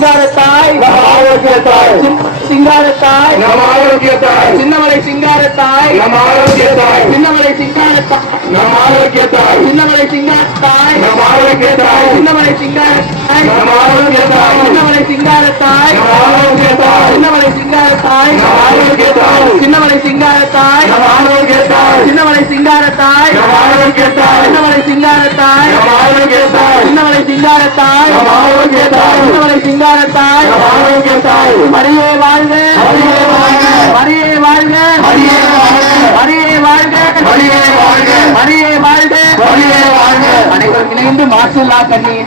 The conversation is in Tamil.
சிங்காரத்தாய் நம் ஆரோக்கியத்தாய் சிங்காரத்தாய் நம் ஆரோக்கியத்தாய் சின்னமலை சிங்காரத்தாய் நம் ஆரோக்கியத்தாய் சின்னமலை சிங்காரத்தாய் நம் ஆரோக்கியத்தாய் சின்னமலை சிங்காரத்தாய் நம் ஆரோக்கியத்தாய் சின்னமலை சிங்காரத்தாய் நம் ஆரோக்கியத்தாய் சின்னமலை சிங்காரத்தாய் நம் ஆரோக்கியத்தாய் சின்னமலை சிங்காரத்தாய் நம் ஆரோக்கியத்தாய் சின்னமலை சிங்காரத்தாய் நம் ஆரோக்கியத்தாய் சின்னமலை சிங்காரத்தாய் நம் ஆரோக்கியத்தாய் சின்னமலை சிங்காரத்தாய் நம் ஆரோக்கியத்தாய் சின்னமலை சிங்காரத்தாய் நம் ஆரோக்கியத்தாய் சின்னமலை சிங்காரத்தாய் நம் ஆரோக்கியத்தாய் மரியே வாழ்க மரியே வாழ்க மரியே வாழ்க மரியே வாழ்க மரியே வாழ்க மரியே வாழ்க மரியே வாழ்க மரியே வாழ்க அனைவரும் இணைந்து மார்ஷல்லா கண்ணி